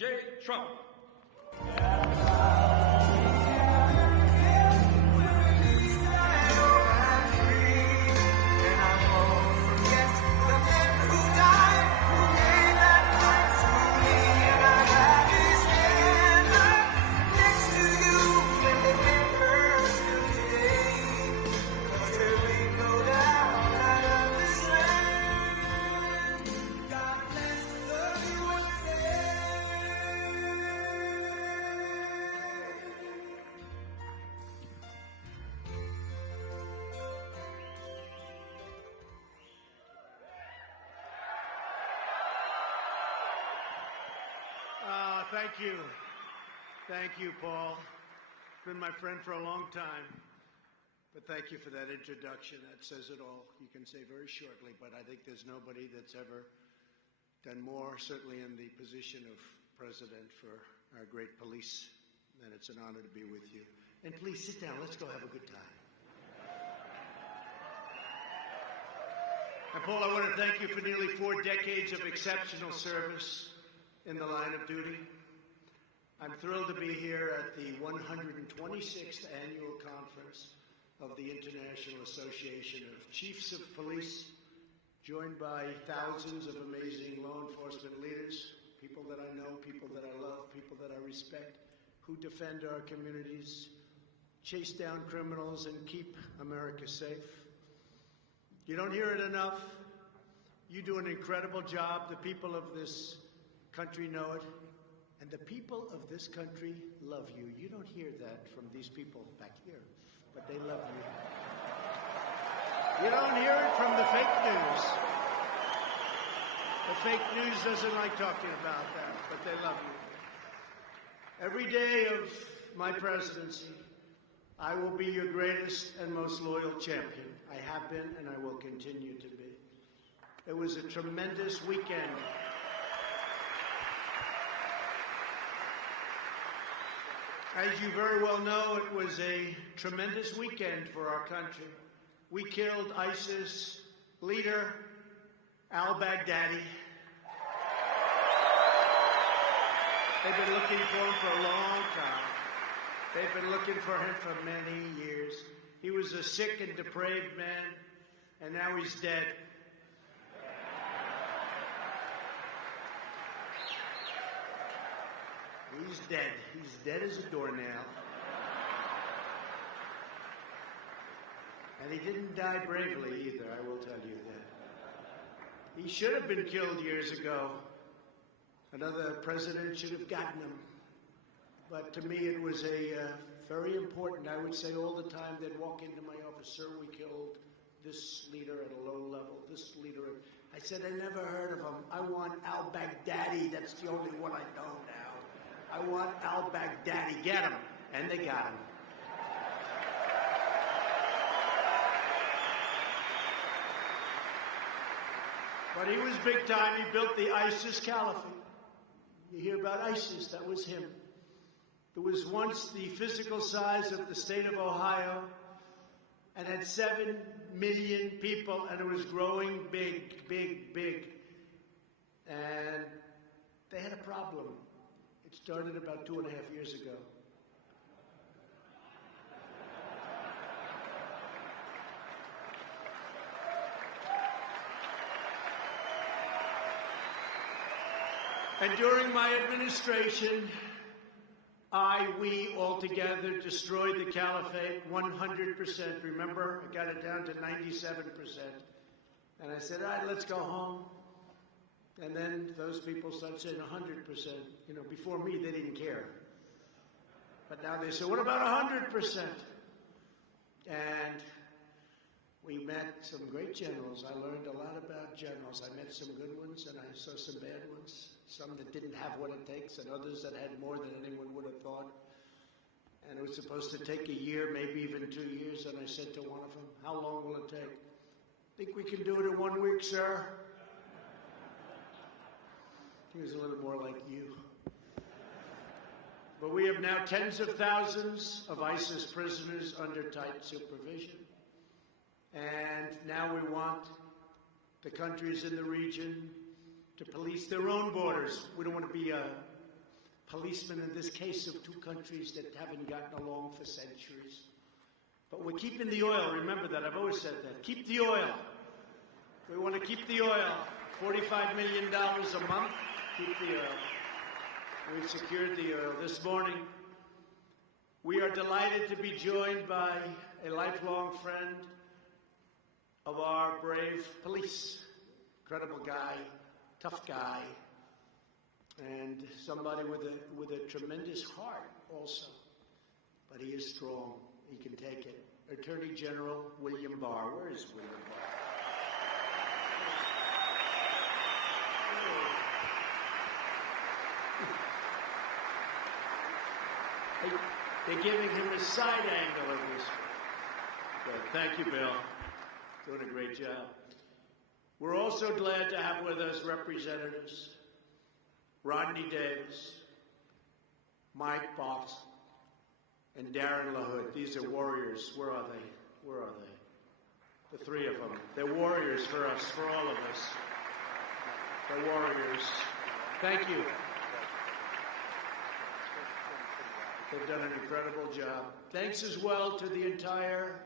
J. Trump. Thank you. Thank you, Paul. Been my friend for a long time. But thank you for that introduction. That says it all. You can say very shortly, but I think there's nobody that's ever done more, certainly in the position of president, for our great police. And it's an honor to be with you. And please sit down. Let's go have a good time. And Paul, I want to thank you for nearly 4 decades of exceptional service in the line of duty. I'm thrilled to be here at the 126th annual conference of the International Association of Chiefs of Police, joined by thousands of amazing law enforcement leaders, people that I know, people that I love, people that I respect, who defend our communities, chase down criminals, and keep America safe. You don't hear it enough. You do an incredible job. The people of this country know it. And the people of this country love you. You don't hear that from these people back here, but they love you. You don't hear it from the fake news. The fake news doesn't like talking about that, but they love you. Every day of my presidency, I will be your greatest and most loyal champion. I have been, and I will continue to be. It was a tremendous weekend. As you very well know, it was a tremendous weekend for our country. We killed ISIS leader al-Baghdadi. They've been looking for him for a long time. They've been looking for him for many years. He was a sick and depraved man, and now he's dead. He's dead. He's dead as a doornail. And he didn't die bravely either, I will tell you that. He should have been killed years ago. Another president should have gotten him. But to me, it was very important. I would say all the time, they'd walk into my office, sir, we killed this leader at a low level, this leader. I said, I never heard of him. I want al-Baghdadi. That's the only one I know now. I want al-Baghdadi. Get him. And they got him. But he was big time. He built the ISIS caliphate. You hear about ISIS, that was him. It was once the physical size of the state of Ohio and had 7 million people, and it was growing big, big, big. And they had a problem. It started about 2.5 years ago. And during my administration, we all together destroyed the caliphate 100%. Remember, I got it down to 97%. And I said, all right, let's go home. And then those people started saying 100%. You know, before me, they didn't care. But now they say, what about 100%? And we met some great generals. I learned a lot about generals. I met some good ones, and I saw some bad ones. Some that didn't have what it takes, and others that had more than anyone would have thought. And it was supposed to take a year, maybe even 2 years. And I said to one of them, how long will it take? Think we can do it in 1 week, sir? He was a little more like you. But we have now tens of thousands of ISIS prisoners under tight supervision. And now we want the countries in the region to police their own borders. We don't want to be policemen in this case of two countries that haven't gotten along for centuries. But we're keeping the oil. Remember that. I've always said that. Keep the oil. We want to keep the oil. $45 million a month. Keep the oil. We've secured the oil. This morning, we are delighted to be joined by a lifelong friend of our brave police. Incredible guy, tough guy, and somebody with a tremendous heart also. But he is strong. He can take it. Attorney General William Barr. Where is William Barr? They're giving him a side angle of this. Good. Thank you, Bill. Doing a great job. We're also glad to have with us representatives Rodney Davis, Mike Box, and Darren LaHood. These are warriors. Where are they? Where are they? The three of them. They're warriors for us, for all of us. They're warriors. Thank you. They've done an incredible job. Thanks as well to the entire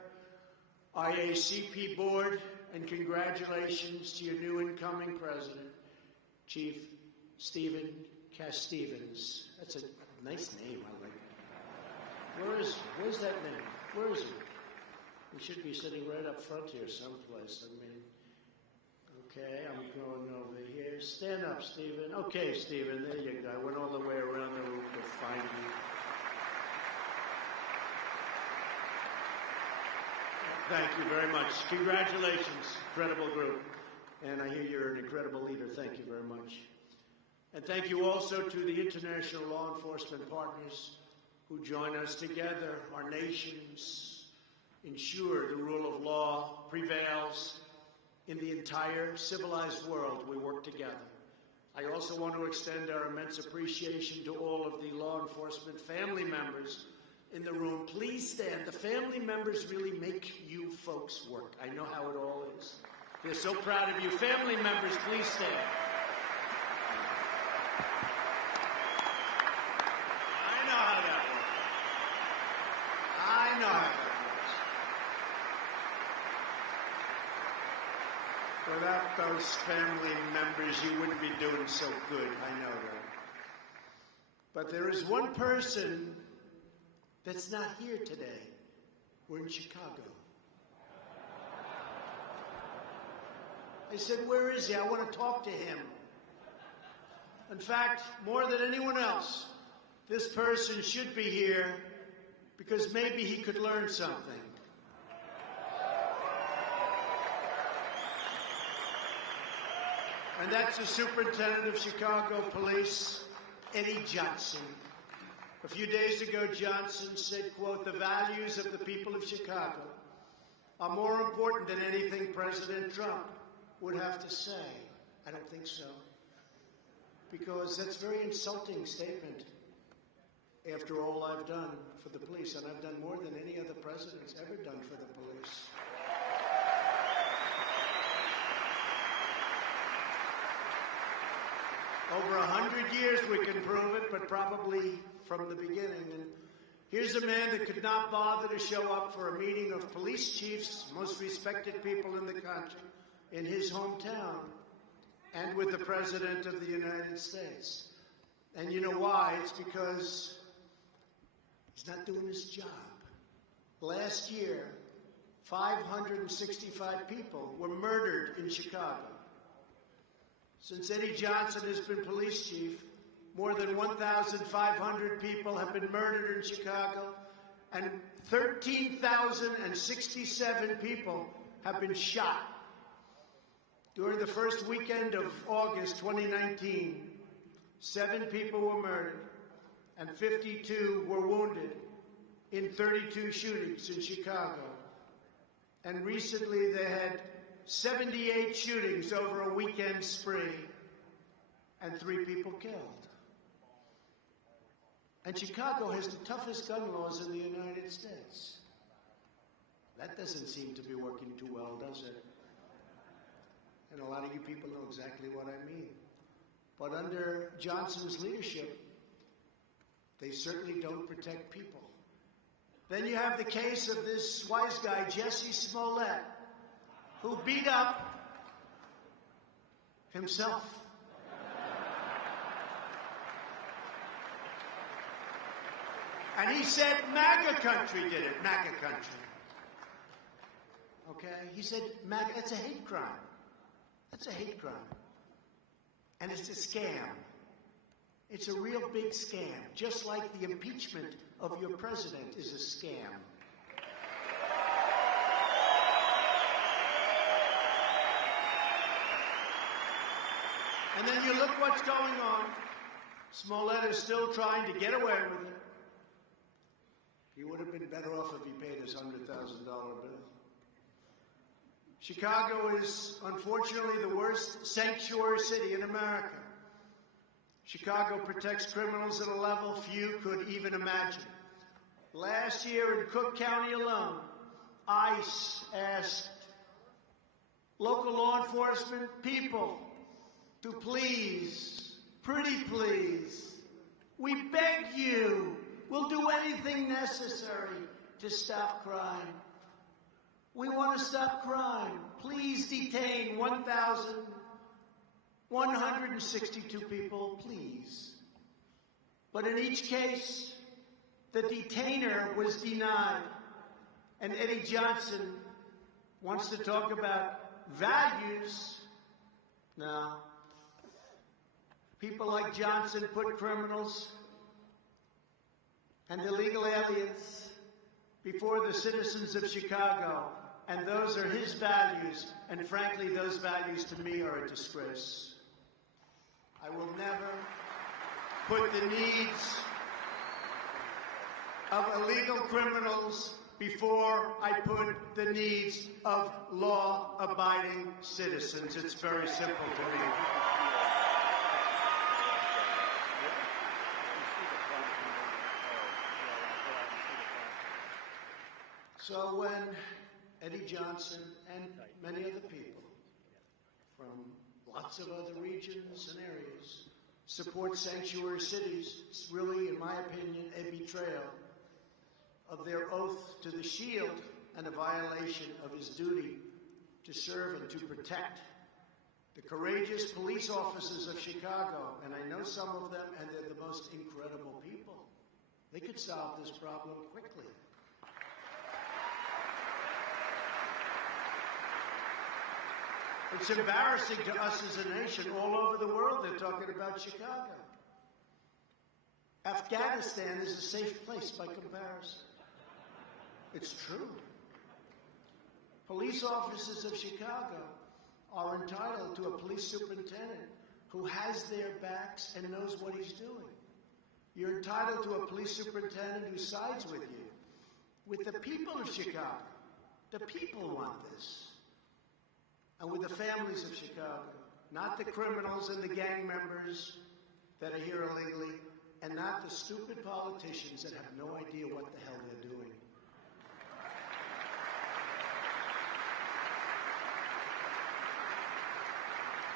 IACP board, and congratulations to your new incoming president, Chief Stephen Cass-Stevens. That's a nice name, I like it. Where's that name? Where is he? He should be sitting right up front here someplace. I mean, okay, I'm going over here. Stand up, Stephen. Okay, Stephen, there you go. I went all the way around the room to find you. Thank you very much. Congratulations, incredible group. And I hear you're an incredible leader. Thank you very much. And thank you also to the international law enforcement partners who join us together. Our nations ensure the rule of law prevails in the entire civilized world. We work together. I also want to extend our immense appreciation to all of the law enforcement family members in the room. Please stand. The family members really make you folks work. I know how it all is. They're so proud of you. Family members, please stand. I know how that works. I know how that works. Without those family members, you wouldn't be doing so good. I know that. But there is one person that's not here today. We're in Chicago. I said, where is he? I want to talk to him. In fact, more than anyone else, this person should be here because maybe he could learn something. And that's the Superintendent of Chicago Police, Eddie Johnson. A few days ago, Johnson said, quote, "The values of the people of Chicago are more important than anything President Trump would have to say." I don't think so. Because that's a very insulting statement after all I've done for the police. And I've done more than any other president's ever done for the police. Over 100 years we can prove it, but probably from the beginning. And here's a man that could not bother to show up for a meeting of police chiefs, most respected people in the country, in his hometown, and with the President of the United States. And you know why? It's because he's not doing his job. Last year, 565 people were murdered in Chicago. Since Eddie Johnson has been police chief, more than 1,500 people have been murdered in Chicago, and 13,067 people have been shot. During the first weekend of August 2019, 7 people were murdered and 52 were wounded in 32 shootings in Chicago. And recently they had 78 shootings over a weekend spree and 3 people killed. And Chicago has the toughest gun laws in the United States. That doesn't seem to be working too well, does it? And a lot of you people know exactly what I mean. But under Johnson's leadership, They certainly don't protect people. Then you have the case of this wise guy, Jesse Smollett, who beat up himself. And he said MAGA country did it, MAGA country. Okay? He said MAGA, it's a hate crime. That's a hate crime. And it's a scam. It's a real big scam, just like the impeachment of your president is a scam. And then you look what's going on. Smollett is still trying to get away with it. He would have been better off if he paid his $100,000 bill. Chicago is, unfortunately, the worst sanctuary city in America. Chicago protects criminals at a level few could even imagine. Last year in Cook County alone, ICE asked local law enforcement people to please, pretty please, we beg you, we'll do anything necessary to stop crime. We want to stop crime. Please detain 1,162 people, please. But in each case, the detainer was denied. And Eddie Johnson wants to talk about values. No. People like Johnson put criminals and illegal aliens before the citizens of Chicago. And those are his values. And frankly, those values to me are a disgrace. I will never put the needs of illegal criminals before I put the needs of law-abiding citizens. It's very simple to me. So when Eddie Johnson and many other people from lots of other regions and areas support sanctuary cities, it's really, in my opinion, a betrayal of their oath to the Shield and a violation of his duty to serve and to protect the courageous police officers of Chicago. And I know some of them, and they're the most incredible people. They could solve this problem quickly. It's embarrassing to us as a nation. All over the world, they're talking about Chicago. Afghanistan is a safe place by comparison. It's true. Police officers of Chicago are entitled to a police superintendent who has their backs and knows what he's doing. You're entitled to a police superintendent who sides with you, with the people of Chicago. The people want this. And with the families of Chicago, not the criminals and the gang members that are here illegally, and not the stupid politicians that have no idea what the hell they're doing.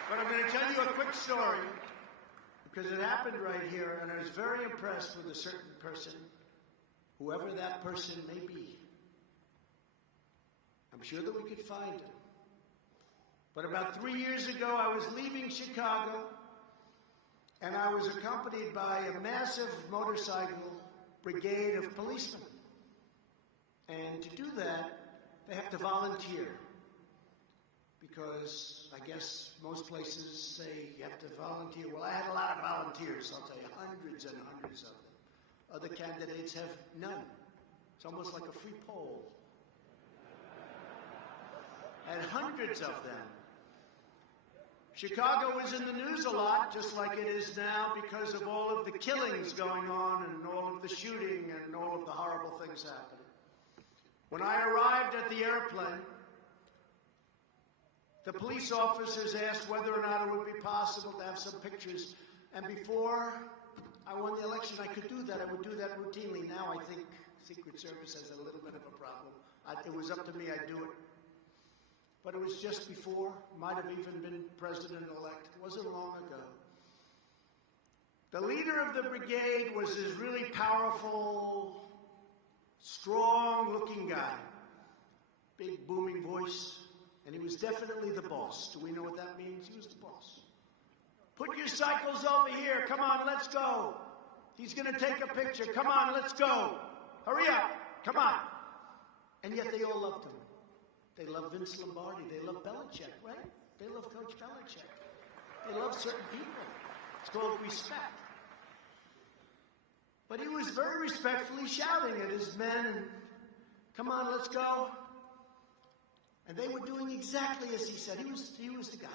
But I'm going to tell you a quick story, because it happened right here, and I was very impressed with a certain person, whoever that person may be. I'm sure that we could find him. But about 3 years ago, I was leaving Chicago, and I was accompanied by a massive motorcycle brigade of policemen. And to do that, they have to volunteer, because I guess most places say you have to volunteer. Well, I had a lot of volunteers, I'll tell you, hundreds and hundreds of them. Other candidates have none. It's almost like a free poll. And hundreds of them. Chicago is in the news a lot, just like it is now, because of all of the killings going on and all of the shooting and all of the horrible things happening. When I arrived at the airplane, the police officers asked whether or not it would be possible to have some pictures. And before I won the election, I could do that. I would do that routinely. Now I think Secret Service has a little bit of a problem. It was up to me, I'd do it. But it was just before, might have even been president-elect. It wasn't long ago. The leader of the brigade was this really powerful, strong-looking guy. Big, booming voice. And he was definitely the boss. Do we know what that means? He was the boss. Put your cycles over here. Come on, let's go. He's going to take a picture. Come on, let's go. Hurry up. Come on. And yet they all loved him. They love Vince Lombardi. They love Belichick, right? They love Coach Belichick. They love certain people. It's called respect. But he was very respectfully shouting at his men, and, come on, let's go. And they were doing exactly as he said. He was the guy.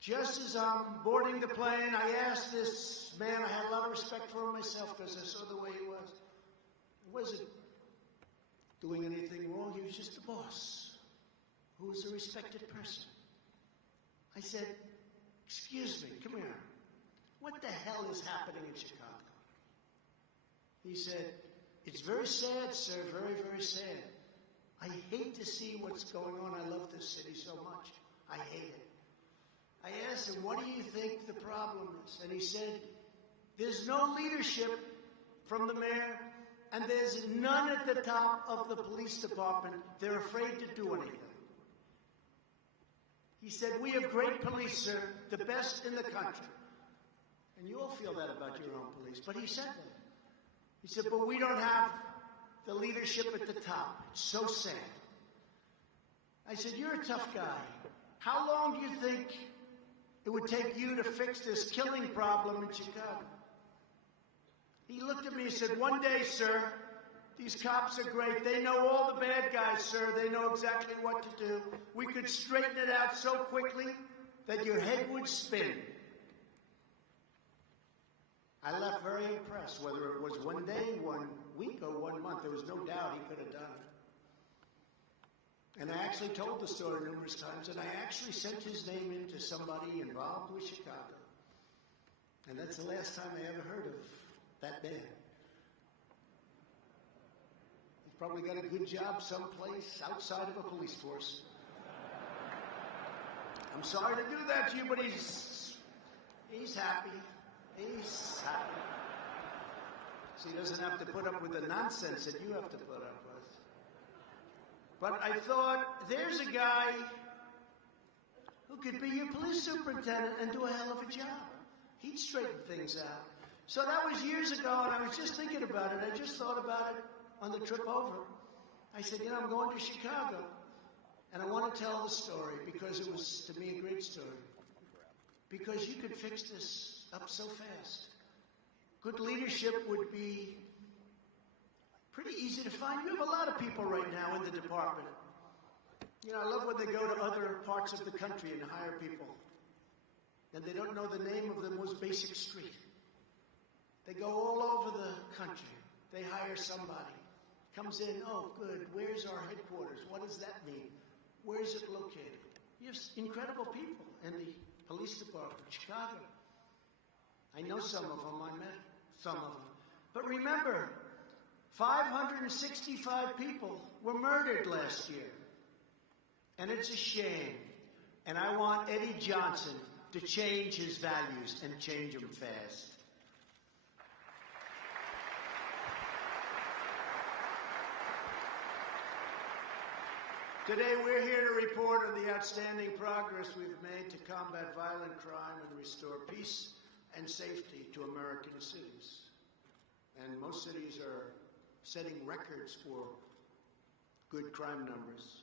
Just as I'm boarding the plane, I asked this man, I had a lot of respect for him myself because I saw the way he was. He wasn't doing anything wrong. He was just the boss, who was a respected person. I said, excuse me, come here. What the hell is happening in Chicago? He said, it's very sad, sir, very, very sad. I hate to see what's going on. I love this city so much. I hate it. I asked him, what do you think the problem is? And he said, there's no leadership from the mayor, and there's none at the top of the police department. They're afraid to do anything. He said, we have great police, sir, the best in the country. And you all feel that about your own police. But he said that. He said, but we don't have the leadership at the top. It's so sad. I said, you're a tough guy. How long do you think it would take you to fix this killing problem in Chicago? He looked at me and said, one day, sir, these cops are great. They know all the bad guys, sir. They know exactly what to do. We could straighten it out so quickly that your head would spin. I left very impressed, whether it was one day, 1 week, or 1 month. There was no doubt he could have done it. And I actually told the story numerous times, and I actually sent his name in to somebody involved with Chicago. And that's the last time I ever heard of that man. He's probably got a good job someplace outside of a police force. I'm sorry to do that to you, but he's happy. He's happy. So he doesn't have to put up with the nonsense that you have to put up with. But I thought, there's a guy who could be your police superintendent and do a hell of a job. He'd straighten things out. So that was years ago, and I was just thinking about it. I just thought about it on the trip over. I said, I'm going to Chicago, and I want to tell the story because it was, to me, a great story. Because you could fix this up so fast. Good leadership would be pretty easy to find. You have a lot of people right now in the department. I love when they go to other parts of the country and hire people, and they don't know the name of the most basic street. They go all over the country. They hire somebody. Comes in, oh, good, where's our headquarters? What does that mean? Where is it located? You have incredible people in the police department, Chicago. I know some of them. I met some of them. But remember, 565 people were murdered last year. And it's a shame. And I want Eddie Johnson to change his values and change them fast. Today we're here to report on the outstanding progress we've made to combat violent crime and restore peace and safety to American cities. And most cities are setting records for good crime numbers.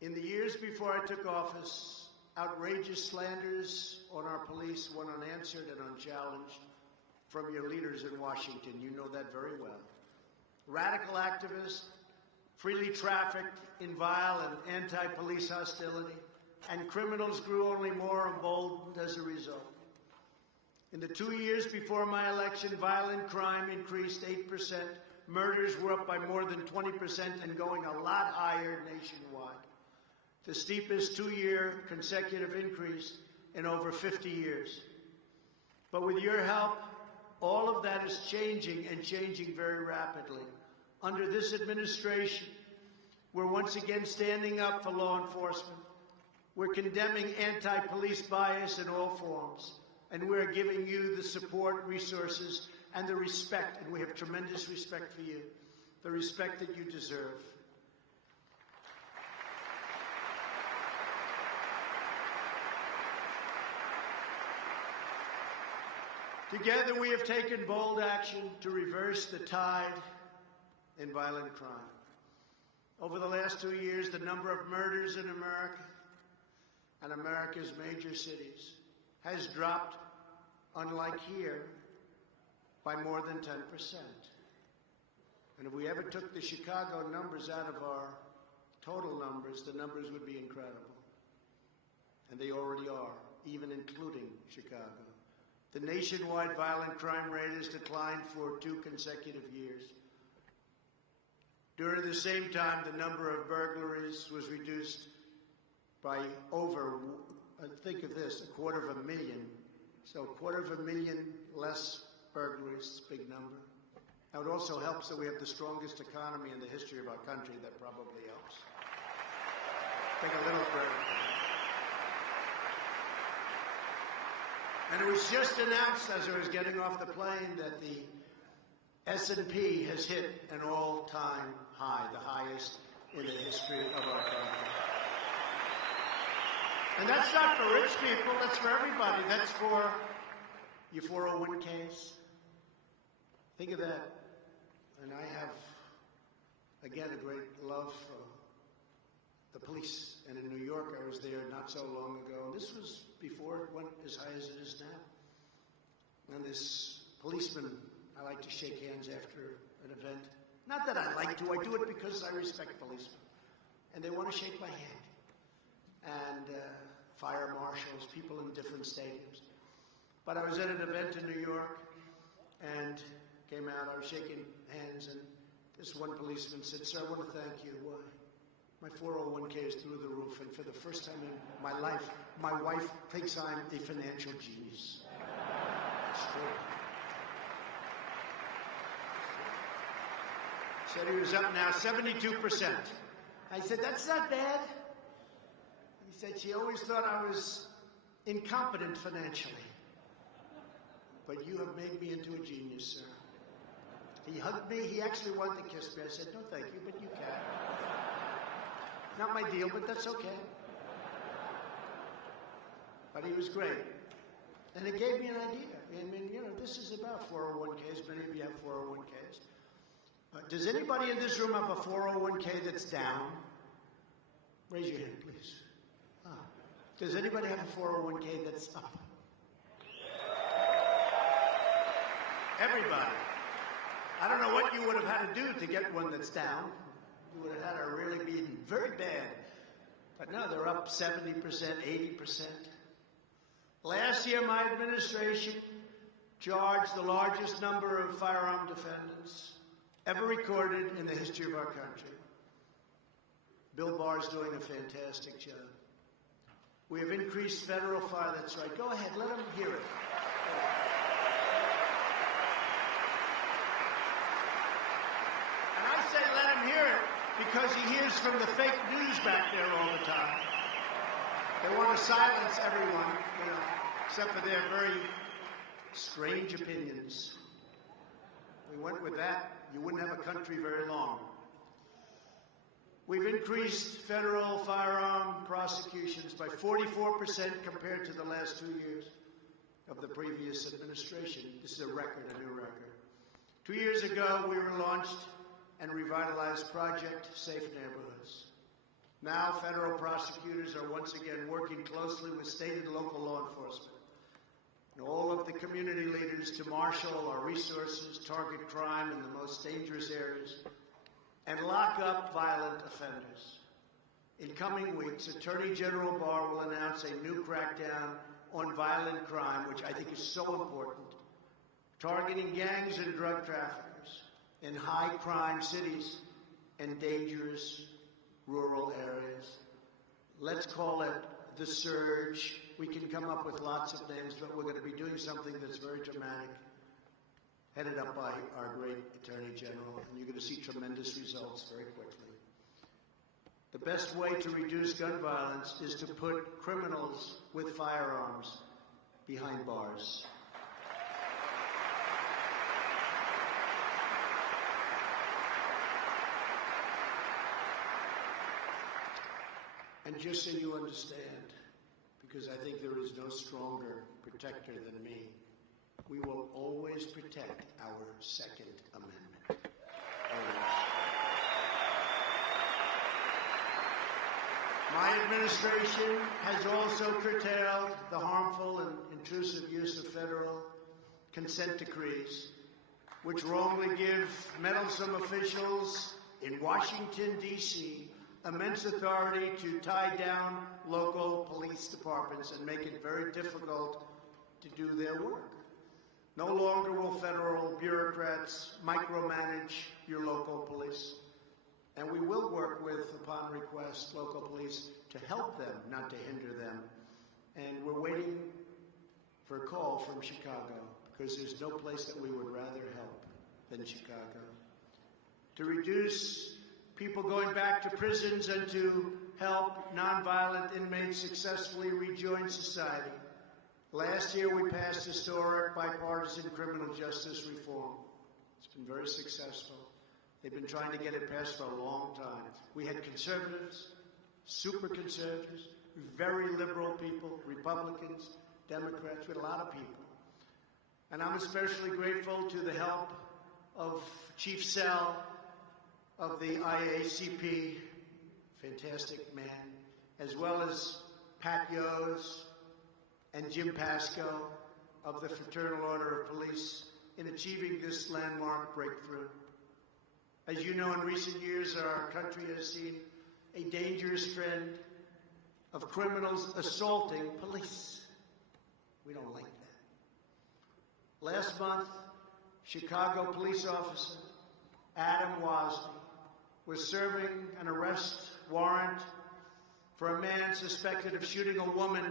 In the years before I took office, outrageous slanders on our police went unanswered and unchallenged from your leaders in Washington. You know that very well. Radical activists freely trafficked in vile and anti-police hostility, and criminals grew only more emboldened as a result. In the 2 years before my election, violent crime increased 8%, murders were up by more than 20% and going a lot higher nationwide. The steepest 2-year consecutive increase in over 50 years. But with your help, all of that is changing and changing very rapidly. Under this administration, we're once again standing up for law enforcement. We're condemning anti-police bias in all forms. and we're giving you the support, resources, and the respect, and we have tremendous respect for you, the respect that you deserve. Together, we have taken bold action to reverse the tide in violent crime. Over the last 2 years, the number of murders in America and America's major cities has dropped, unlike here, by more than 10%. And if we ever took the Chicago numbers out of our total numbers, the numbers would be incredible. And they already are, even including Chicago. The nationwide violent crime rate has declined for 2 consecutive years. During the same time, the number of burglaries was reduced by over, think of this, 250,000. So 250,000 less burglaries, big number. Now, it also helps that we have the strongest economy in the history of our country. That probably helps. Take a little break. And it was just announced as I was getting off the plane that the S&P has hit an all-time high, the highest in the history of our country. And that's not for rich people, that's for everybody. That's for your 401ks. Think of that. And I have, again, a great love for the police. And in New York, I was there not so long ago. This was before it went as high as it is now. And this policeman, I like to shake hands after an event. Not that I like to, I do it because I respect policemen. And they want to shake my hand. And fire marshals, people in different stadiums. But I was at an event in New York and came out, I was shaking hands, and this one policeman said, "Sir, I want to thank you." Why? My 401k is through the roof, and for the first time in my life, my wife thinks I'm a financial genius. It's true. Said he was up now 72%. I said, "That's not bad." He said, "She always thought I was incompetent financially. But you have made me into a genius, sir." He hugged me. He actually wanted to kiss me. I said, "No, thank you, but you can." Not my deal, but that's okay. But he was great. And it gave me an idea. I mean, you know, this is about 401ks. Many of you have 401ks. Does anybody in this room have a 401k that's down? Raise your hand, please. Does anybody have a 401k that's up? Everybody. I don't know what you would have had to do to get one that's down. You would have had to really be very bad. But no, they're up 70%, 80%. Last year, my administration charged the largest number of firearm defendants ever recorded in the history of our country. Bill Barr's doing a fantastic job. We have increased federal fire. That's right. Go ahead, let them hear it. And I say let him hear it because he hears from the fake news back there all the time. They want to silence everyone, you know, except for their very strange opinions. We went with that. You wouldn't have a country very long. We've increased federal firearm prosecutions by 44% compared to the last 2 years of the previous administration. This is a record, a new record. 2 years ago, we relaunched and revitalized Project Safe Neighborhoods. Now, federal prosecutors are once again working closely with state and local law enforcement and all of the community leaders to marshal our resources, target crime in the most dangerous areas, and lock up violent offenders. In coming weeks, Attorney General Barr will announce a new crackdown on violent crime, which I think is so important, targeting gangs and drug traffickers in high-crime cities and dangerous rural areas. Let's call it the surge. We can come up with lots of names, but we're going to be doing something that's very dramatic, headed up by our great Attorney General, and you're going to see tremendous results very quickly. The best way to reduce gun violence is to put criminals with firearms behind bars. And just so you understand, because I think there is no stronger protector than me, we will always protect our Second Amendment. Always. My administration has also curtailed the harmful and intrusive use of federal consent decrees, which wrongly give meddlesome officials in Washington, D.C., immense authority to tie down local police departments and make it very difficult to do their work. No longer will federal bureaucrats micromanage your local police. And we will work with, upon request, local police to help them, not to hinder them. And we're waiting for a call from Chicago, because there's no place that we would rather help than Chicago. To reduce people going back to prisons and to help nonviolent inmates successfully rejoin society. Last year, we passed historic bipartisan criminal justice reform. It's been very successful. They've been trying to get it passed for a long time. We had conservatives, super conservatives, very liberal people, Republicans, Democrats, we had a lot of people. And I'm especially grateful to the help of Chief Sell of the IACP, fantastic man, as well as Pat Yos and Jim Pasco of the Fraternal Order of Police in achieving this landmark breakthrough. As you know, in recent years, our country has seen a dangerous trend of criminals assaulting police. We don't like that. Last month, Chicago police officer Adam Wozni was serving an arrest warrant for a man suspected of shooting a woman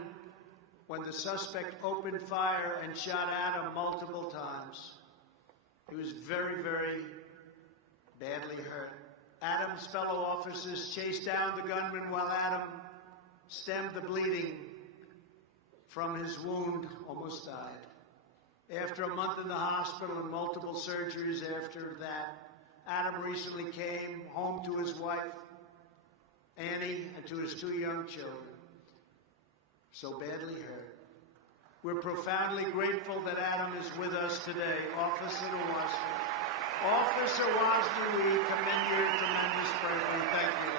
when the suspect opened fire and shot Adam multiple times. He was very, very badly hurt. Adam's fellow officers chased down the gunman while Adam stemmed the bleeding from his wound, almost died. After a month in the hospital and multiple surgeries after that, Adam recently came home to his wife, Annie, and to his 2 young children, so badly hurt. We're profoundly grateful that Adam is with us today. Officer Wozni. Officer Wozni, we commend your tremendous bravery. Thank you.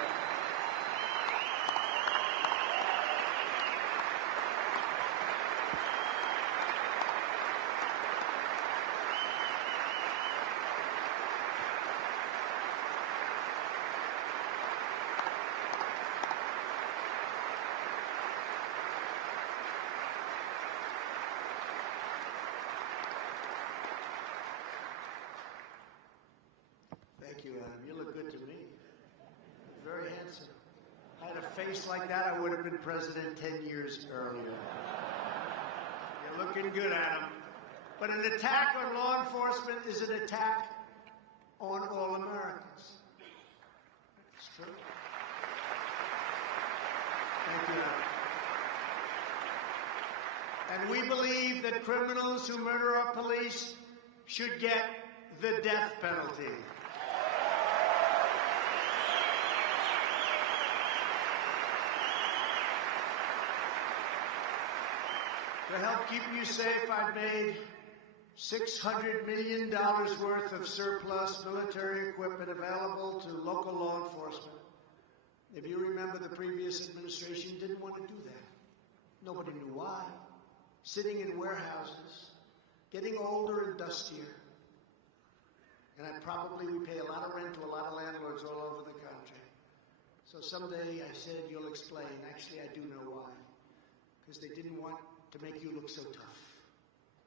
Thank you, Adam. You look good to me. Very handsome. I had a face like that, I would have been president 10 years earlier. You're looking good, Adam. But an attack on law enforcement is an attack on all Americans. It's true. Thank you, Adam. And we believe that criminals who murder our police should get the death penalty. To help keep you safe, I've made $600 million worth of surplus military equipment available to local law enforcement. If you remember, the previous administration didn't want to do that. Nobody knew why. Sitting in warehouses, getting older and dustier. And we pay a lot of rent to a lot of landlords all over the country. So someday I said, you'll explain. Actually, I do know why. Because they didn't want to make you look so tough.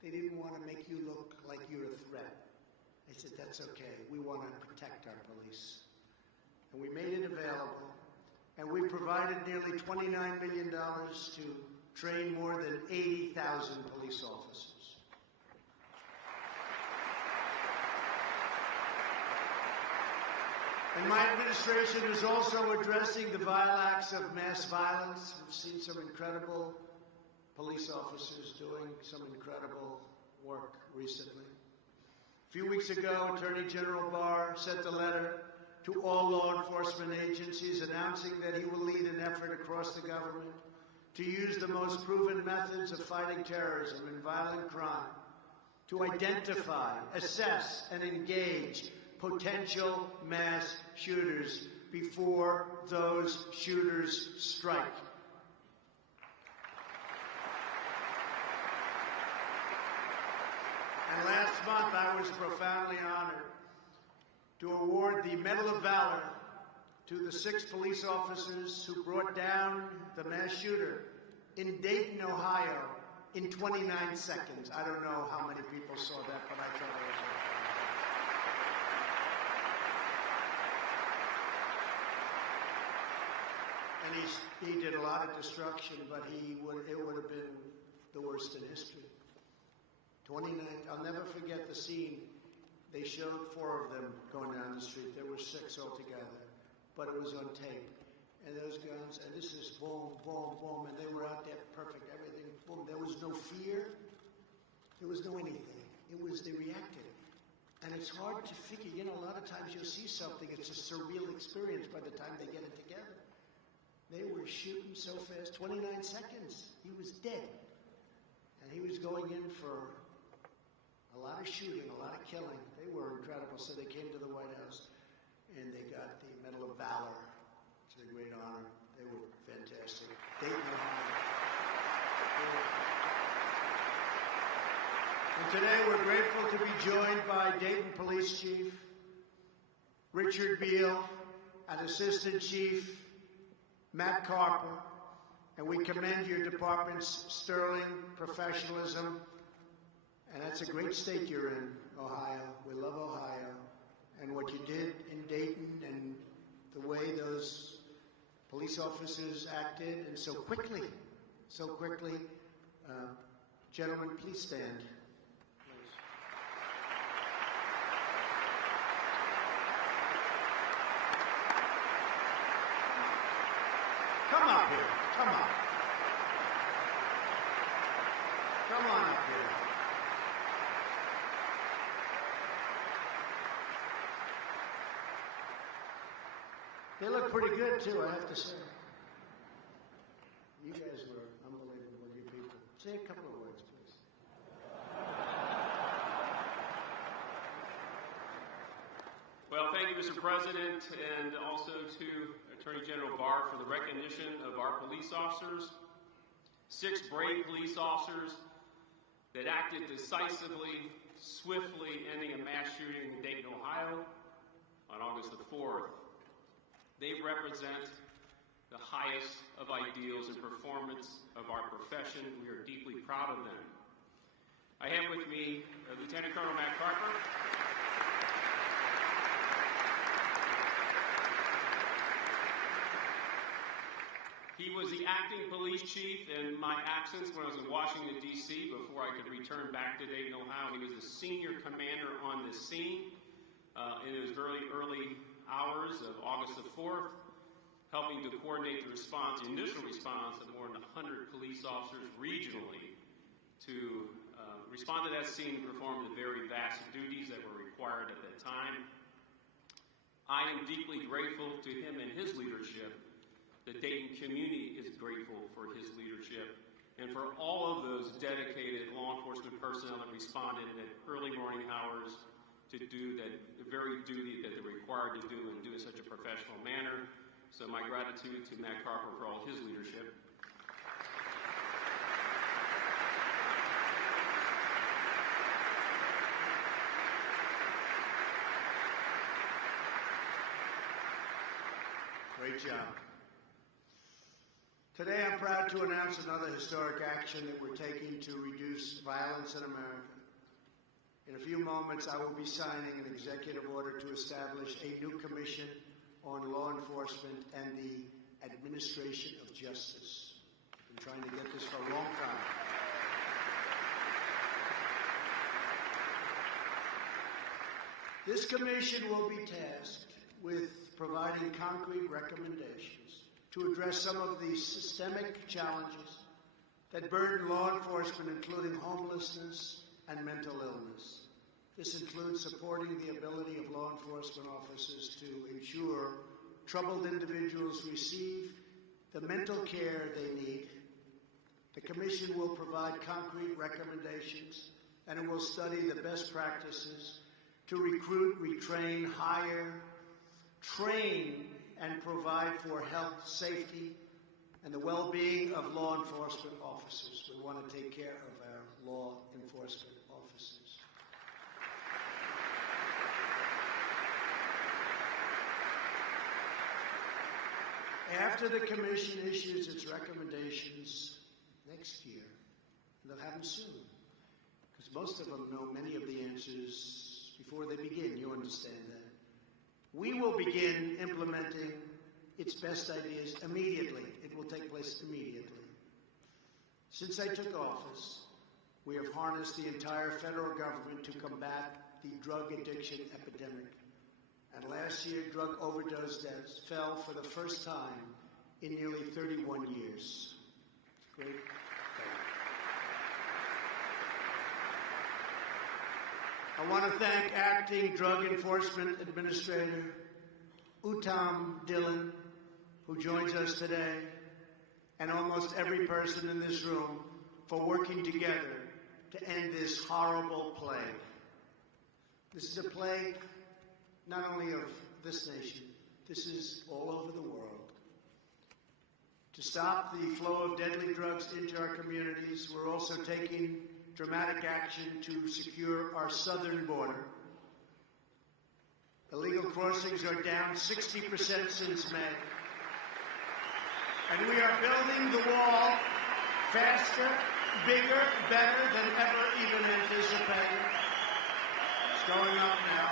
They didn't want to make you look like you're a threat. I said, that's okay. We want to protect our police. And we made it available. And we provided nearly $29 million to train more than 80,000 police officers. And my administration is also addressing the vile acts of mass violence. We've seen some incredible police officers doing some incredible work recently. A few weeks ago, Attorney General Barr sent a letter to all law enforcement agencies announcing that he will lead an effort across the government to use the most proven methods of fighting terrorism and violent crime to identify, assess, and engage potential mass shooters before those shooters strike. And last month, I was profoundly honored to award the Medal of Valor to the 6 police officers who brought down the mass shooter in Dayton, Ohio, in 29 seconds. I don't know how many people saw that, but I thought it was and he did a lot of destruction, but it would have been the worst in history. 29, I'll never forget the scene. They showed 4 of them going down the street. There were 6 altogether, but it was on tape. And those guns, and this is boom, boom, boom, and they were out there perfect, everything, boom. There was no fear. There was no anything. It was, they reacted. And it's hard to figure, a lot of times you'll see something, it's a surreal experience by the time they get it together. They were shooting so fast, 29 seconds. He was dead. And he was going in for a lot of shooting, a lot of killing. They were incredible. So they came to the White House and they got the Medal of Valor. It's a great honor. They were fantastic. Dayton, Ohio. And today we're grateful to be joined by Dayton Police Chief Richard Beal and Assistant Chief Matt Carper. And we commend your department's sterling professionalism. And that's a great state you're in, Ohio. We love Ohio. And what you did in Dayton and the way those police officers acted, and so quickly. Gentlemen, please stand. Please. Come up here. Come on. Come on up here. They look pretty good, too, I have to say. You guys were unbelievable, you people. Say a couple of words, please. Well, thank you, Mr. President, and also to Attorney General Barr for the recognition of our police officers, 6 brave police officers that acted decisively, swiftly, ending a mass shooting in Dayton, Ohio on August the 4th. They represent the highest of ideals and performance of our profession. We are deeply proud of them. I have with me Lieutenant Colonel Matt Carper. He was the acting police chief in my absence when I was in Washington, D.C. before I could return back to Dayton, Ohio. He was the senior commander on the scene in those very early hours of August the 4th, helping to coordinate the response, the initial response of more than 100 police officers regionally to respond to that scene and perform the very vast duties that were required at that time. I am deeply grateful to him and his leadership. The Dayton community is grateful for his leadership and for all of those dedicated law enforcement personnel that responded in the early morning hours to do the very duty that they're required to do and do in such a professional manner. So my gratitude to Matt Carper for all his leadership. Great job. Today I'm proud to announce another historic action that we're taking to reduce violence in America. In a few moments, I will be signing an executive order to establish a new commission on law enforcement and the administration of justice. I've been trying to get this for a long time. This commission will be tasked with providing concrete recommendations to address some of the systemic challenges that burden law enforcement, including homelessness and mental illness. This includes supporting the ability of law enforcement officers to ensure troubled individuals receive the mental care they need. The Commission will provide concrete recommendations, and it will study the best practices to recruit, retrain, hire, train, and provide for health, safety, and the well-being of law enforcement officers. We want to take care of our law enforcement officers. After the Commission issues its recommendations next year, and they'll have them soon, because most of them know many of the answers before they begin. You understand that. We will begin implementing its best ideas immediately. It will take place immediately. Since I took office, we have harnessed the entire federal government to combat the drug addiction epidemic. And last year, drug overdose deaths fell for the first time in nearly 31 years. Great. I want to thank Acting Drug Enforcement Administrator Uttam Dillon, who joins us today, and almost every person in this room for working together to end this horrible plague. This is a plague not only of this nation, this is all over the world. To stop the flow of deadly drugs into our communities, we're also taking dramatic action to secure our southern border. Illegal crossings are down 60% since May. And we are building the wall faster, bigger, better than ever even anticipated. It's going up now.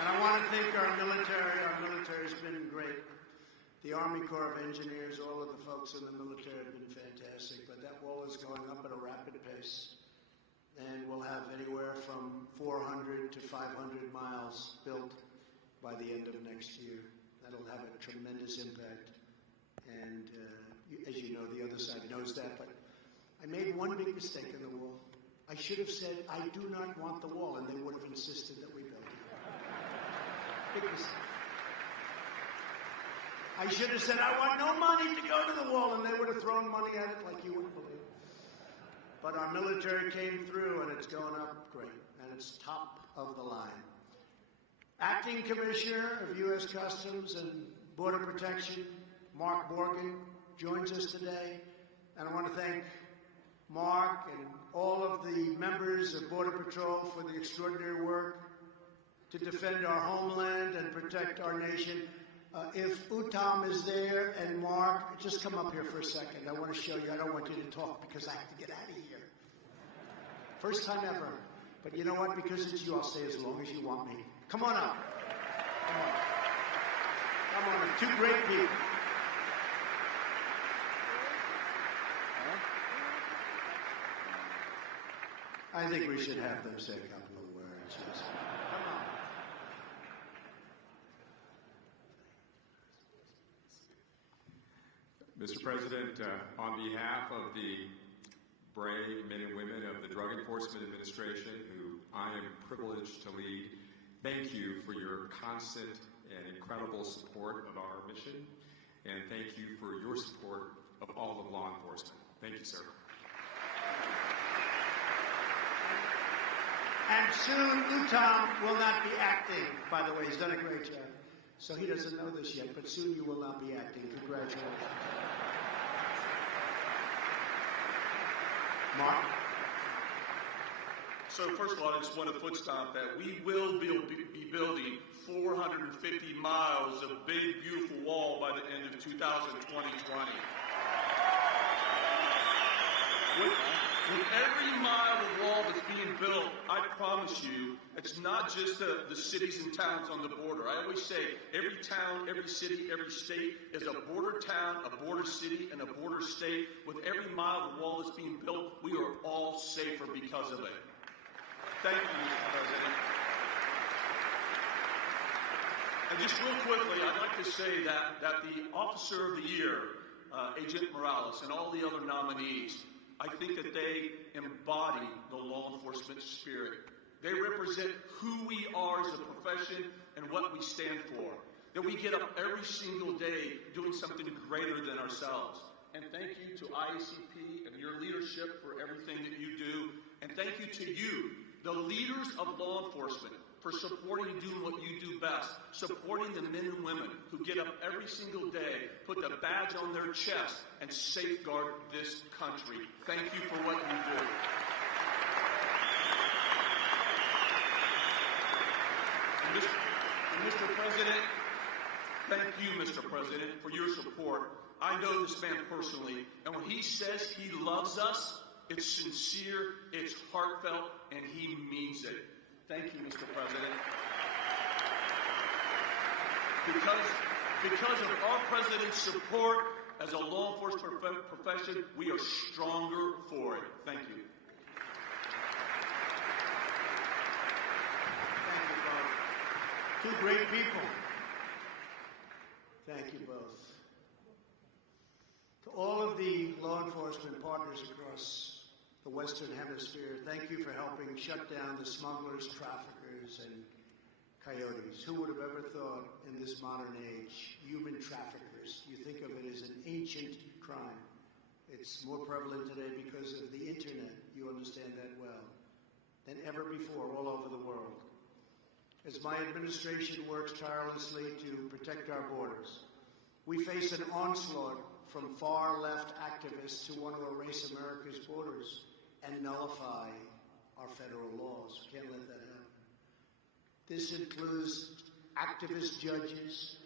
And I want to thank our military. Our military's been great. The Army Corps of Engineers, all of the folks in the military have been fantastic. But that wall is going up at a rapid pace. And we'll have anywhere from 400 to 500 miles built by the end of next year. That'll have a tremendous impact. And as you know, the other side knows that. But I made one big mistake in the wall. I should have said, I do not want the wall, and they would have insisted that we build it. Big mistake. I should have said, I want no money to go to the wall, and they would have thrown money at it like you wouldn't believe. But our military came through, and it's going up great, and it's top of the line. Acting Commissioner of U.S. Customs and Border Protection, Mark Morgan, joins us today, and I want to thank Mark and all of the members of Border Patrol for the extraordinary work to defend our homeland and protect our nation. If Uttam is there and Mark, just come up here for a second. I want to show you. I don't want you to talk because I have to get out of here. First time ever. But you know what? Because it's you, I'll stay as long as you want me. Come on up. Come on. Come on. Two great people. I think we should have them say a couple of words. Yes. Mr. President, on behalf of the brave men and women of the Drug Enforcement Administration, who I am privileged to lead, thank you for your constant and incredible support of our mission, and thank you for your support of all of law enforcement. Thank you, sir. And soon, Uttam will not be acting, by the way. He's done a great job. So he doesn't know this yet, but soon you will not be acting. Congratulations. Mark? So first of all, I just want to foot stomp that we will be building 450 miles of big, beautiful wall by the end of 2020. With every mile of wall that's being built, I promise you, it's not just the cities and towns on the border. I always say every town, every city, every state is a border town, a border city, and a border state. With every mile of wall that's being built, we are all safer because of it. Thank you, Mr. President. And just real quickly, I'd like to say that the Officer of the Year Agent Morales, and all the other nominees. I think that they embody the law enforcement spirit. They represent who we are as a profession and what we stand for. That we get up every single day doing something greater than ourselves. And thank you to IACP and your leadership for everything that you do. And thank you to you, the leaders of law enforcement, for supporting and doing what you do best, supporting the men and women who get up every single day, put the badge on their chest, and safeguard this country. Thank you for what you do. And Mr. President, thank you, Mr. President, for your support. I know this man personally, and when he says he loves us, it's sincere, it's heartfelt, and he means it. Thank you, Mr. President. Because of our president's support as a law enforcement profession, we are stronger for it. Thank you. Thank you both. Two great people. Thank you both. To all of the law enforcement partners across the Western Hemisphere, thank you for helping shut down the smugglers, traffickers, and coyotes. Who would have ever thought in this modern age, human traffickers, you think of it as an ancient crime. It's more prevalent today because of the internet. You understand that well. Than ever before all over the world. As my administration works tirelessly to protect our borders, we face an onslaught from far-left activists who want to erase America's borders and nullify our federal laws. We can't let that happen. This includes activist judges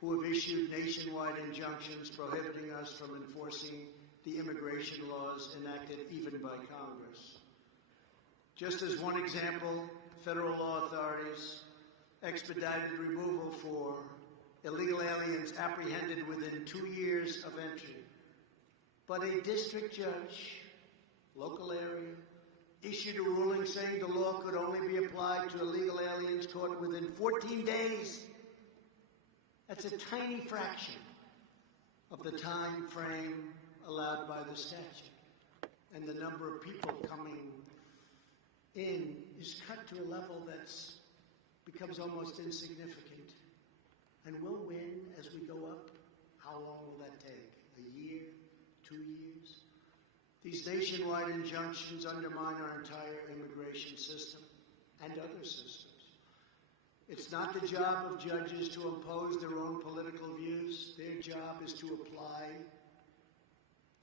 who have issued nationwide injunctions prohibiting us from enforcing the immigration laws enacted even by Congress. Just as one example, federal law authorities expedited removal for illegal aliens apprehended within 2 years of entry. But a district judge, local area, issued a ruling saying the law could only be applied to illegal aliens caught within 14 days. That's a tiny fraction of the time frame allowed by the statute. And the number of people coming in is cut to a level that's becomes almost insignificant. And we'll win as we go up. How long will that take? A year? 2 years? These nationwide injunctions undermine our entire immigration system and other systems. It's not the job of judges to impose their own political views. Their job is to apply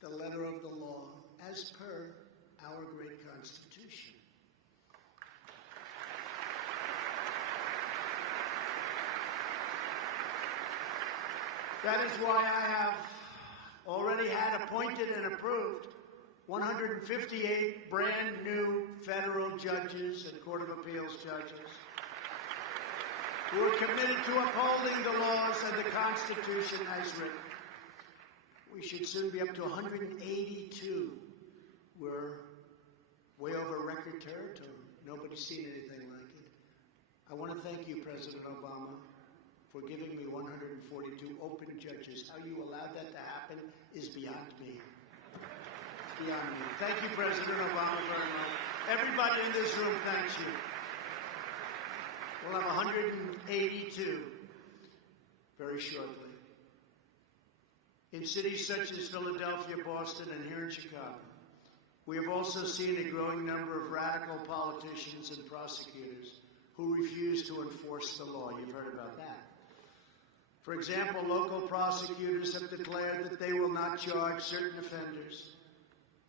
the letter of the law as per our great Constitution. That is why I have already had appointed and approved 158 brand new federal judges and Court of Appeals judges who are committed to upholding the laws and the Constitution as written. We should soon be up to 182. We're way over record territory. Nobody's seen anything like it. I want to thank you, President Obama, for giving me 142 open judges. How you allowed that to happen is beyond me. Beyond me. Thank you, President Obama, very much. Everybody in this room thanks you. We'll have 182 very shortly. In cities such as Philadelphia, Boston, and here in Chicago, we have also seen a growing number of radical politicians and prosecutors who refuse to enforce the law. You've heard about that. For example, local prosecutors have declared that they will not charge certain offenders,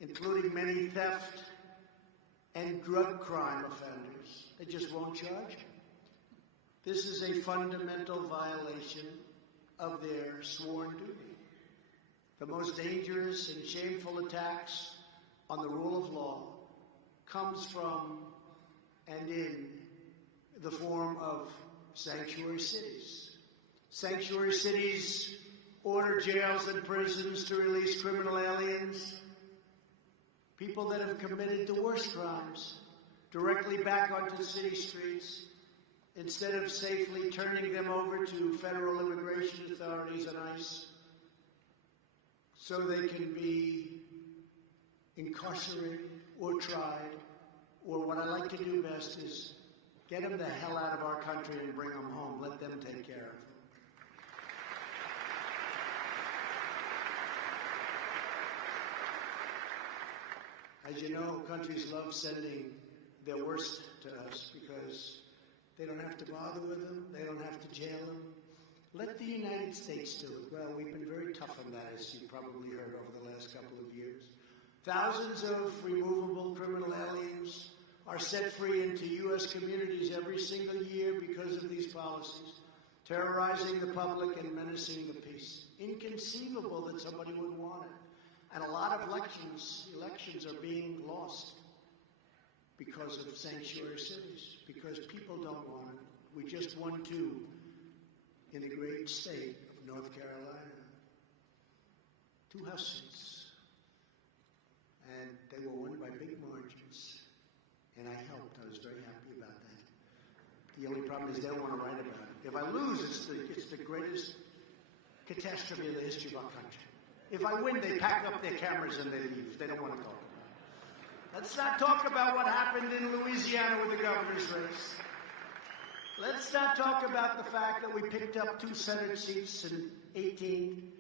including many theft and drug crime offenders. They just won't charge them. This is a fundamental violation of their sworn duty. The most dangerous and shameful attacks on the rule of law comes from and in the form of sanctuary cities. Sanctuary cities order jails and prisons to release criminal aliens, people that have committed the worst crimes, directly back onto city streets, instead of safely turning them over to federal immigration authorities and ICE. so they can be incarcerated or tried, or what I like to do best is get them the hell out of our country and bring them home. Let them take care of them. As you know, countries love sending their worst to us because they don't have to bother with them, they don't have to jail them. Let the United States do it. Well, we've been very tough on that, as you probably heard over the last couple of years. Thousands of removable criminal aliens are set free into U.S. communities every single year because of these policies, terrorizing the public and menacing the peace. Inconceivable that somebody would want it. And a lot of elections are being lost because of sanctuary cities, because people don't want it. We just won 2 in the great state of North Carolina. 2 House seats. And they were won by big margins. And I helped. I was very happy about that. The only problem is they don't want to write about it. If I lose, it's the greatest catastrophe in the history of our country. If I win, they pack up their cameras and they leave. They don't want to talk about it. Let's not talk about what happened in Louisiana with the governor's race. Let's not talk about the fact that we picked up 2 Senate seats in 18.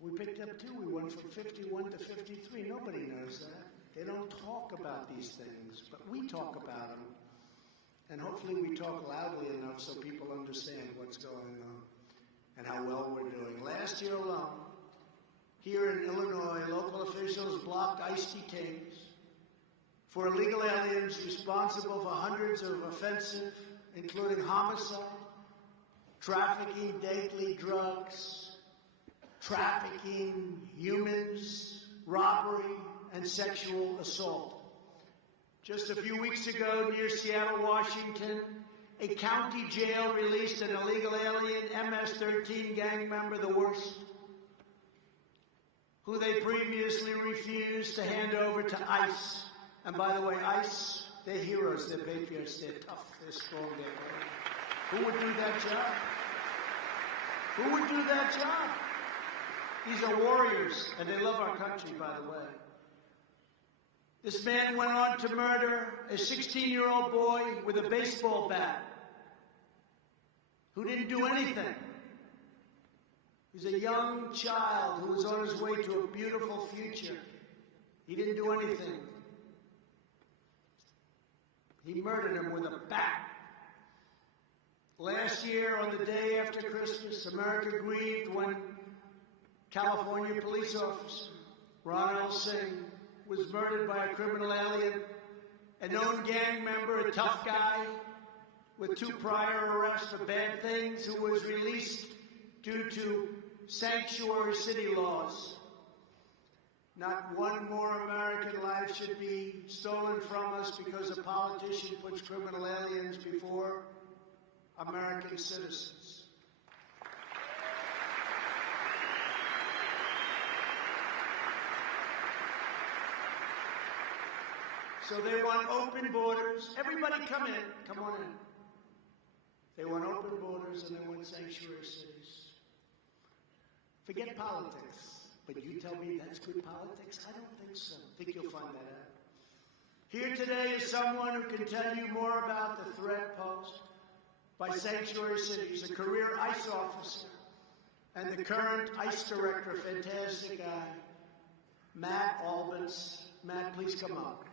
We picked up 2. We went from 51 to 53. Nobody knows that. They don't talk about these things, but we talk about them. And hopefully we talk loudly enough so people understand what's going on and how well we're doing. Last year alone, here in Illinois, local officials blocked ICE detainees for illegal aliens responsible for hundreds of offenses, including homicide, trafficking deadly drugs, trafficking humans, robbery, and sexual assault. Just a few weeks ago, near Seattle, Washington, a county jail released an illegal alien MS-13 gang member, the worst, who they previously refused to hand over to ICE. And by the way, ICE, they're heroes, they're patriots, they're tough, they're strong, they're brave. Who would do that job? Who would do that job? These are warriors, and they love our country, by the way. This man went on to murder a 16-year-old boy with a baseball bat who didn't do anything. He's a young child who was on his way to a beautiful future. He didn't do anything. He murdered him with a bat. Last year, on the day after Christmas, America grieved when California police officer Ronald Singh was murdered by a criminal alien, a known gang member, a tough guy with 2 prior arrests for bad things, who was released due to sanctuary city laws. Not one more American life should be stolen from us because a politician puts criminal aliens before American citizens. So they want open borders. Everybody come in. Come on in. They want open borders and they want sanctuary cities. Forget politics. But you tell me that's good politics? I don't think so. I think you'll find that out. Here today is someone who can tell you more about the threat posed by sanctuary cities, a career ICE officer and the current ICE director, fantastic guy, Matt Albans. Matt, please come up.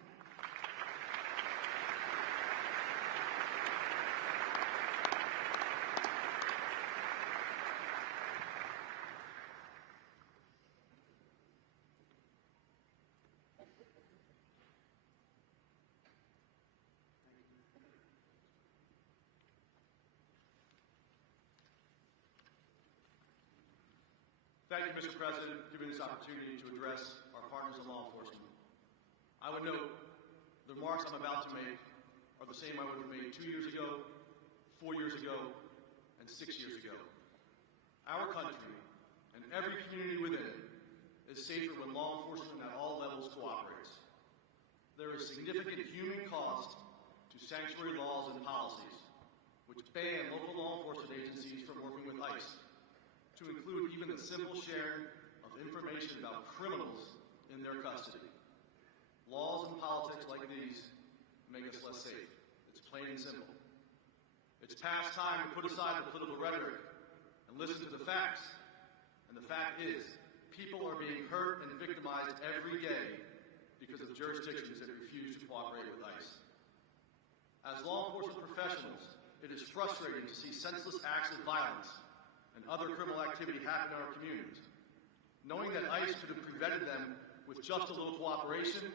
Thank you, Mr. President, for giving this opportunity to address our partners in law enforcement. I would note the remarks I'm about to make are the same I would have made 2 years ago, 4 years ago, and 6 years ago. Our country, and every community within it, is safer when law enforcement at all levels cooperates. There is significant human cost to sanctuary laws and policies, which ban local law enforcement agencies from working with ICE, to include even the simple sharing of of information about criminals in their custody. Laws and politics like these make us less safe. It's plain and simple. It's past time to put aside the political rhetoric and listen to the facts. And the fact is, people are being hurt and victimized every day because of jurisdictions that refuse to cooperate with ICE. As law enforcement professionals, it is frustrating to see senseless acts of violence and other criminal activity happen in our communities. Knowing that ICE could have prevented them with just a little cooperation,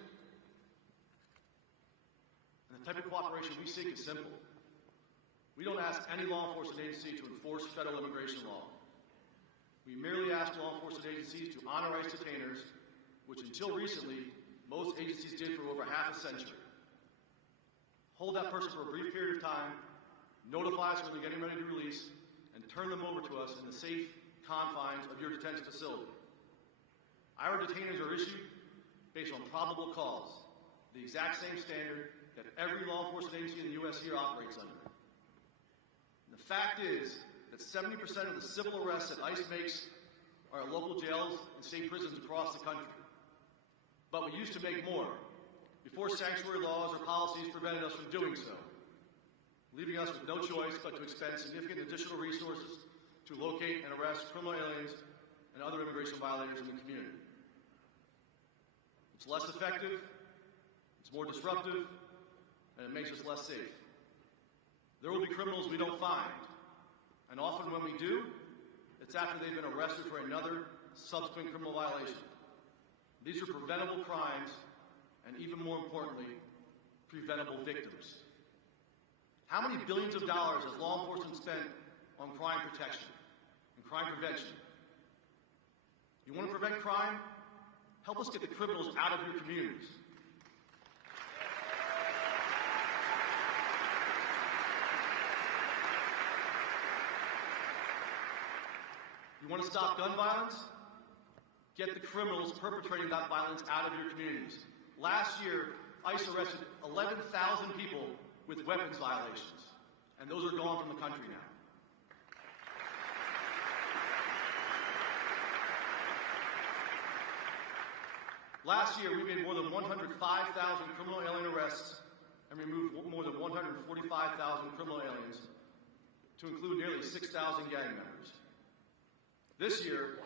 and the type of cooperation we seek is simple. We don't ask any law enforcement agency to enforce federal immigration law. We merely ask law enforcement agencies to honor ICE detainers, which until recently, most agencies did for over half a century. Hold that person for a brief period of time, notify us when they're getting ready to release, and turn them over to us in the safe confines of your detention facility. Our detainers are issued based on probable cause, the exact same standard that every law enforcement agency in the U.S. here operates under. And the fact is that 70% of the civil arrests that ICE makes are at local jails and state prisons across the country. But we used to make more, before sanctuary laws or policies prevented us from doing so, leaving us with no choice but to expend significant additional resources to locate and arrest criminal aliens and other immigration violators in the community. It's less effective, it's more disruptive, and it makes us less safe. There will be criminals we don't find, and often when we do, it's after they've been arrested for another subsequent criminal violation. These are preventable crimes, and even more importantly, preventable victims. How many billions of dollars has law enforcement spent on crime protection and crime prevention? You want to prevent crime? Help us get the criminals out of your communities. You want to stop gun violence? Get the criminals perpetrating that violence out of your communities. Last year, ICE arrested 11,000 people with weapons violations, and those are gone from the country now. Last year, we made more than 105,000 criminal alien arrests and removed more than 145,000 criminal aliens, to include nearly 6,000 gang members. This year,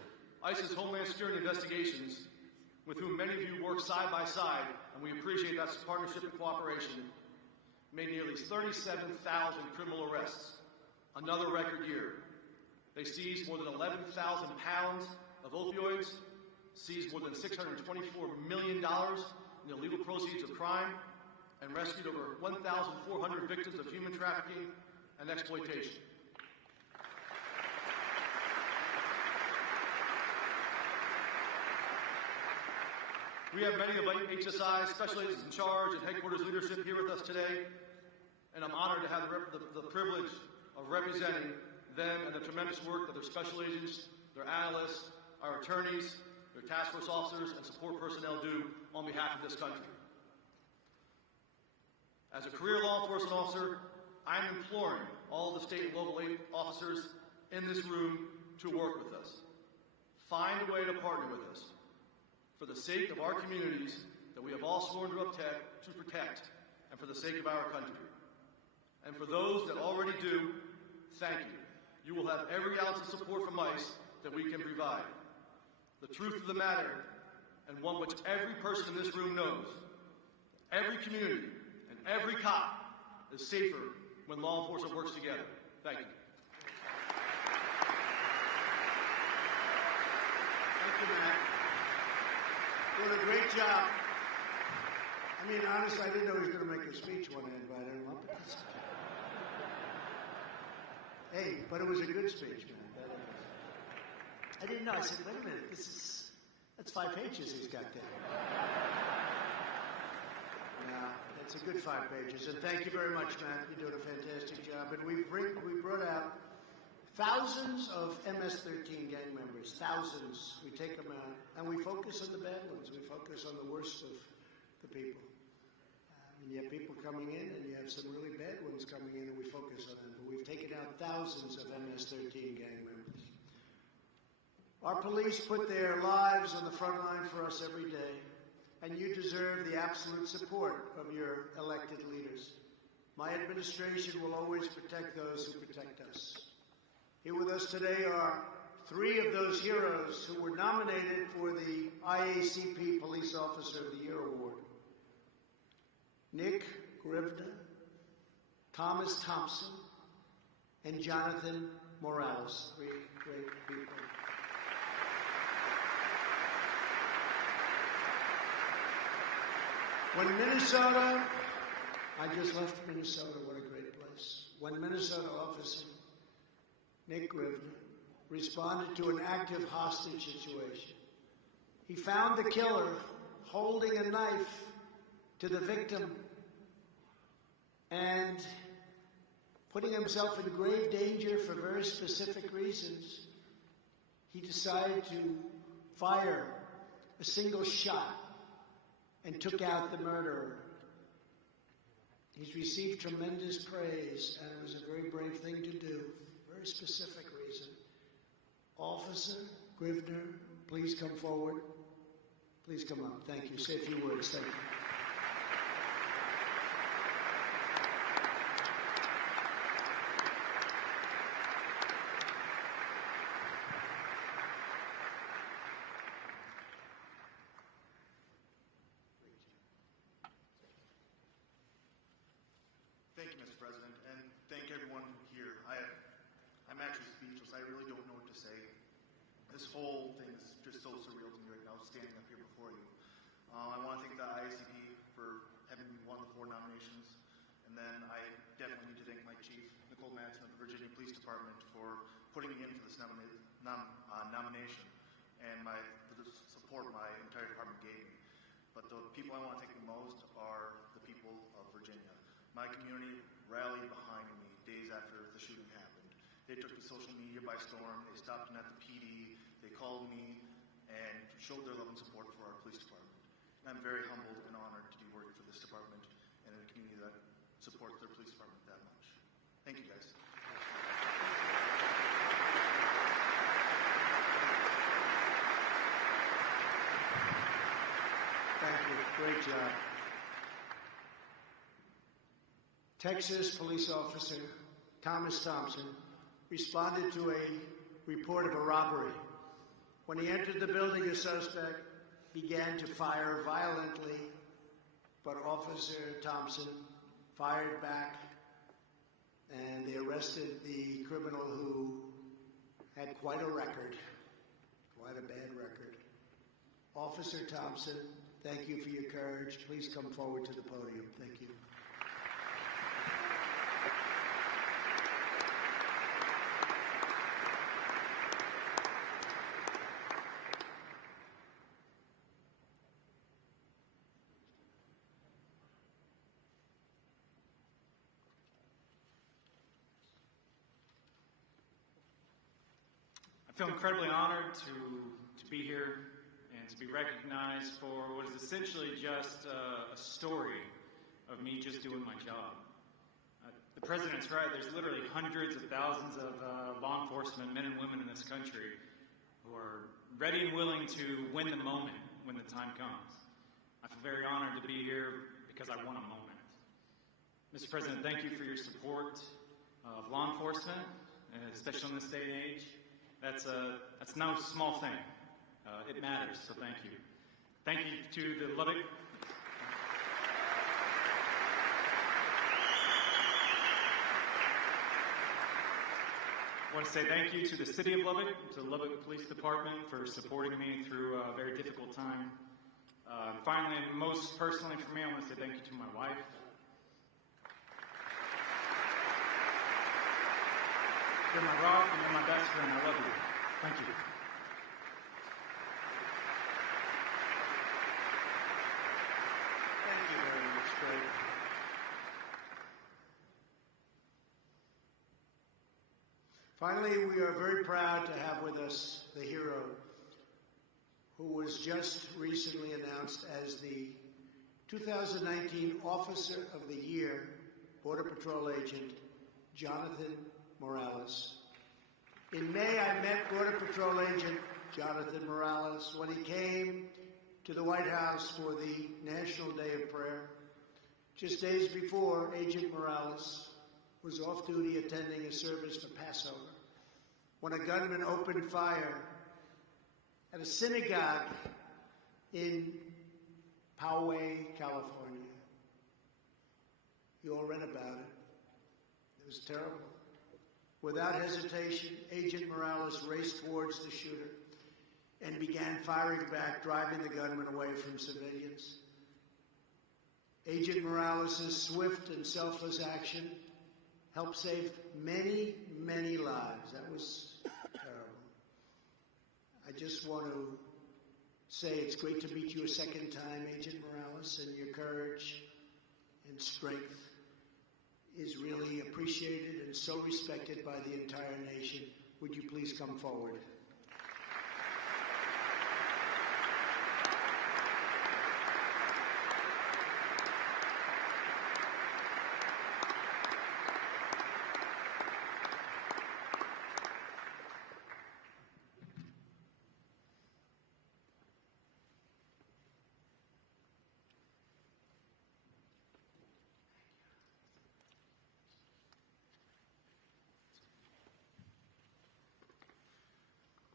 ICE's Homeland Security Investigations, with whom many of you work side by side, and we appreciate that partnership and cooperation, made nearly 37,000 criminal arrests, another record year. They seized more than 11,000 pounds of opioids, seized more than $624 million in illegal proceeds of crime, and rescued over 1,400 victims of human trafficking and exploitation. We have many of HSI's special agents in charge and headquarters leadership here with us today, and I'm honored to have the privilege of representing them and the tremendous work that their special agents, their analysts, our attorneys, their task force officers, and support personnel do on behalf of this country. As a career law enforcement officer, I'm imploring all the state and local officers in this room to work with us. Find a way to partner with us for the sake of our communities that we have all sworn to protect, and for the sake of our country. And for those that already do, thank you. You will have every ounce of support from ICE that we can provide. The truth of the matter, and one which every person in this room knows, every community and every cop is safer when law enforcement works together. Thank you. Thank you, Matt. Doing a great job. I mean, honestly, I didn't know he was going to make a speech one day, but I didn't want it. Hey, but it was a good speech, man. I didn't know. I said, wait a minute, that's 5 pages he's got there. Yeah, it's a good 5 pages. And thank you very much, Matt. You're doing a fantastic job. And we brought out thousands of MS-13 gang members, thousands. We take them out, and we focus on the bad ones. We focus on the worst of the people. And you have people coming in, and you have some really bad ones coming in, and we focus on them. But we've taken out thousands of MS-13 gang members. Our police put their lives on the front line for us every day, and you deserve the absolute support of your elected leaders. My administration will always protect those who protect us. Here with us today are three of those heroes who were nominated for the IACP Police Officer of the Year Award. Nick Grivda, Thomas Thompson, and Jonathan Morales. Three great people. When Minnesota, I just left Minnesota, what a great place. When Minnesota Officer Nick Grivda responded to an active hostage situation, he found the killer holding a knife to the victim and putting himself in grave danger for very specific reasons. He decided to fire a single shot and took out the murderer. He's received tremendous praise, and it was a very brave thing to do, very specific reason. Officer Grivda, please come forward. Please come up. Thank you. Say a few words. Thank you. Thank you, Mr. President, and thank everyone here. I'm actually speechless. I really don't know what to say. This whole thing is just so surreal to me right now, standing up here before you. I want to thank the IACP for having me won the 4 nominations, and then I definitely need to thank my chief, Nicole Madsen of the Virginia Police Department, for putting me in for this nomination and for the support my entire department gave me. But the people I want to thank the most are the people of Virginia. My community rallied behind me days after the shooting happened. They took the social media by storm. They stopped in at the PD. They called me and showed their love and support for our police department. And I'm very humbled and honored to be working for this department and in a community that supports their police department that much. Thank you, guys. Thank you. Great job. Texas police officer Thomas Thompson responded to a report of a robbery. When he entered the building, a suspect began to fire violently, but Officer Thompson fired back, and they arrested the criminal who had quite a record, quite a bad record. Officer Thompson, thank you for your courage. Please come forward to the podium. Thank you. I feel incredibly honored to be here and to be recognized for what is essentially just a story of me just doing my job. The President's right. There's literally hundreds of thousands of law enforcement men and women in this country who are ready and willing to win the moment when the time comes. I feel very honored to be here because I won a moment. Mr. President, thank you for your support of law enforcement, especially in this day and age. That's no small thing. It matters, so thank you. Thank you to the Lubbock. I want to say thank you to the City of Lubbock, to the Lubbock Police Department for supporting me through a very difficult time. Finally, and most personally for me, I want to say thank you to my wife. You're my rock and you're my best friend. I love you. Thank you. Thank you very much, Craig. Finally, we are very proud to have with us the hero who was just recently announced as the 2019 Officer of the Year, Border Patrol Agent Jonathan Morales. In May, I met Border Patrol Agent Jonathan Morales, when he came to the White House for the National Day of Prayer. Just days before, Agent Morales was off duty attending a service for Passover when a gunman opened fire at a synagogue in Poway, California. You all read about it. It was terrible. Without hesitation, Agent Morales raced towards the shooter and began firing back, driving the gunman away from civilians. Agent Morales' swift and selfless action helped save many, many lives. That was terrible. I just want to say it's great to meet you a second time, Agent Morales, and your courage and strength is really appreciated and so respected by the entire nation. Would you please come forward?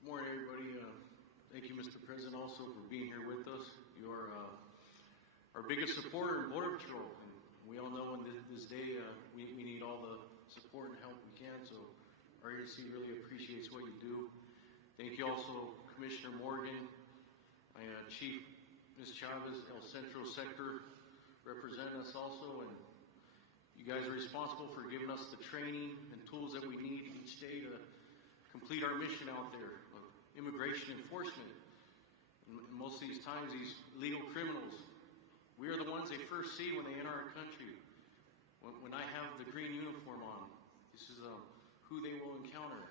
Good morning, everybody. Thank you, Mr. President, also for being here with us. You are our biggest supporter in Border Patrol. And we all know on this day we need all the support and help we can. So our agency really appreciates what you do. Thank you also, Commissioner Morgan, my Chief, Ms. Chavez, El Centro Sector, representing us also. And you guys are responsible for giving us the training and tools that we need each day to complete our mission out there of immigration enforcement. And most of these times, these legal criminals, we are the ones they first see when they enter our country. When I have the green uniform on, this is who they will encounter.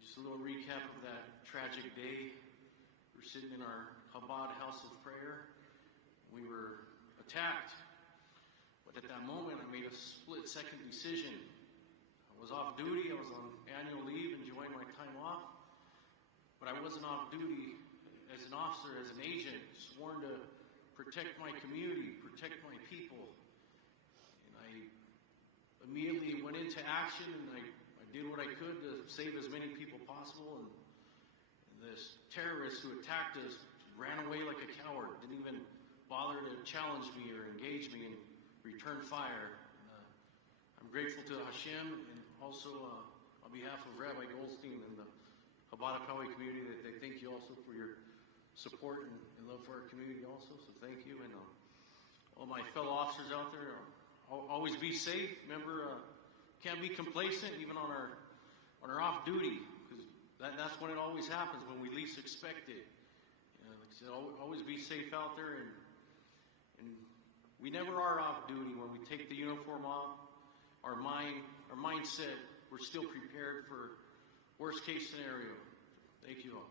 Just a little recap of that tragic day. We're sitting in our Chabad house of prayer. We were attacked. But at that moment, I made a split-second decision. I was off duty, I was on annual leave, enjoying my time off, but I wasn't off duty as an officer, as an agent, sworn to protect my community, protect my people. And I immediately went into action, and I did what I could to save as many people possible, and this terrorist who attacked us ran away like a coward, didn't even bother to challenge me or engage me and return fire. I'm grateful to Hashem and also on behalf of Rabbi Goldstein and the Chabad Poway community that they thank you also for your support and love for our community also. So thank you. And all my fellow officers out there, always be safe. Remember, can't be complacent even on our off duty, because that's when it always happens, when we least expect it. Like I said, always be safe out there, and we never are off duty. When we take the uniform off, our mindset, we're still prepared for worst case scenario. Thank you all.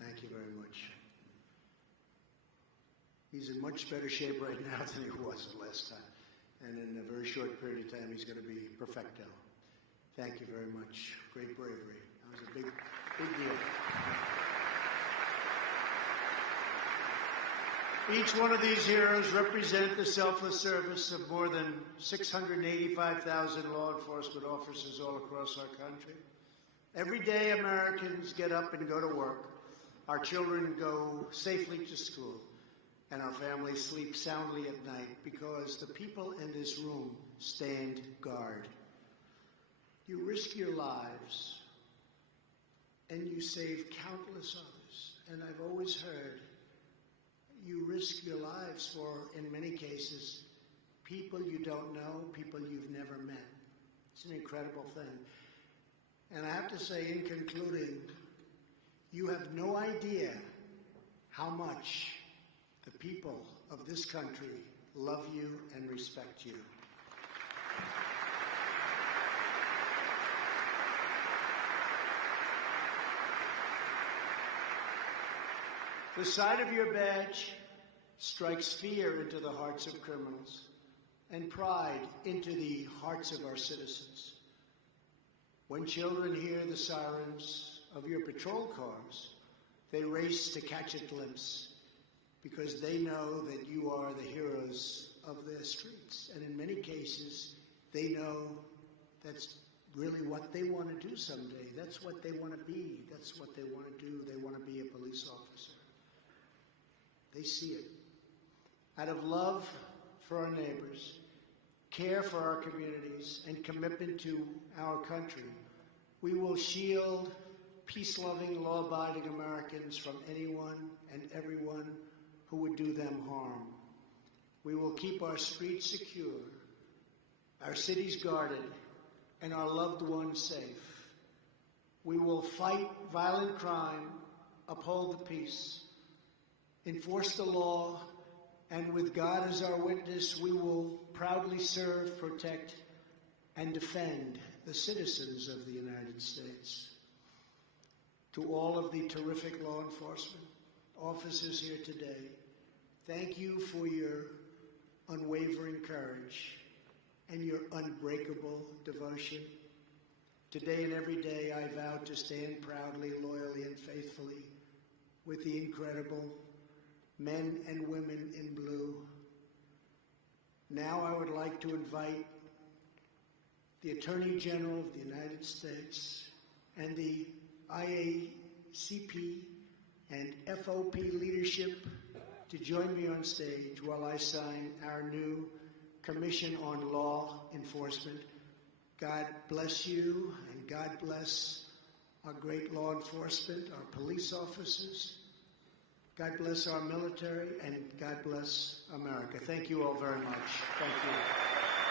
Thank you very much. He's in much better shape right now than he was the last time. And in a very short period of time, he's going to be perfecto. Thank you very much. Great bravery. That was a big deal. Each one of these heroes represent the selfless service of more than 685,000 law enforcement officers all across our country. Every day, Americans get up and go to work. Our children go safely to school, and our families sleep soundly at night because the people in this room stand guard. You risk your lives, and you save countless others. And I've always heard you risk your lives for, in many cases, people you don't know, people you've never met. It's an incredible thing. And I have to say, in concluding, you have no idea how much the people of this country love you and respect you. The sight of your badge strikes fear into the hearts of criminals and pride into the hearts of our citizens. When children hear the sirens of your patrol cars, they race to catch a glimpse because they know that you are the heroes of their streets. And in many cases, they know that's really what they want to do someday. That's what they want to be. That's what they want to do. They want to be a police officer. They see it. Out of love for our neighbors, care for our communities, and commitment to our country, we will shield peace-loving, law-abiding Americans from anyone and everyone who would do them harm. We will keep our streets secure, our cities guarded, and our loved ones safe. We will fight violent crime, uphold the peace, enforce the law, and with God as our witness, we will proudly serve, protect, and defend the citizens of the United States. To all of the terrific law enforcement officers here today, thank you for your unwavering courage and your unbreakable devotion. Today and every day, I vow to stand proudly, loyally, and faithfully with the incredible men and women in blue. Now I would like to invite the Attorney General of the United States and the IACP and FOP leadership to join me on stage while I sign our new Commission on Law Enforcement. God bless you, and God bless our great law enforcement, our police officers. God bless our military, and God bless America. Thank you all very much. Thank you.